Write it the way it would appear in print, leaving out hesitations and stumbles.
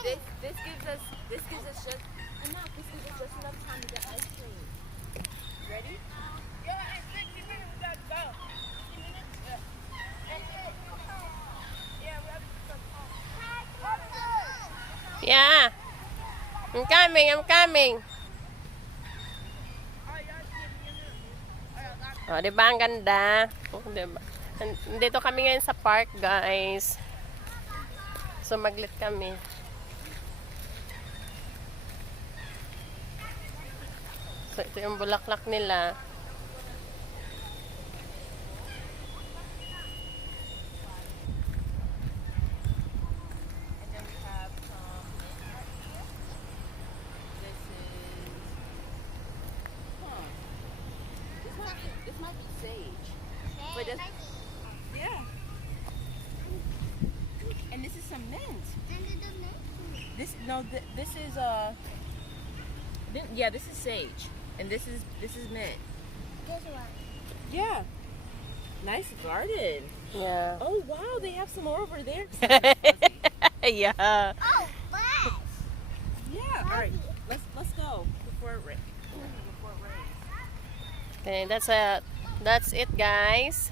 This gives us just enough. This gives us just enough time to get ice cream. Ready? Yeah, in 60 minutes we gotta go. 60 minutes? Yeah. Yeah, we have to. Yeah. I'm coming, I'm coming. Oh, di ba ang ganda? Oh, diba? Dito kami ngayon sa park, guys. So, maglit kami. So, ito yung bulaklak nila. This might be sage. But yeah. And this is some mint. This this is yeah, this is sage. And this is mint. This one. Yeah. Nice garden. Yeah. Oh wow, they have some more over there. Yeah. Oh, black. Yeah. All right. Let's go before it rains. Okay, that's it, guys.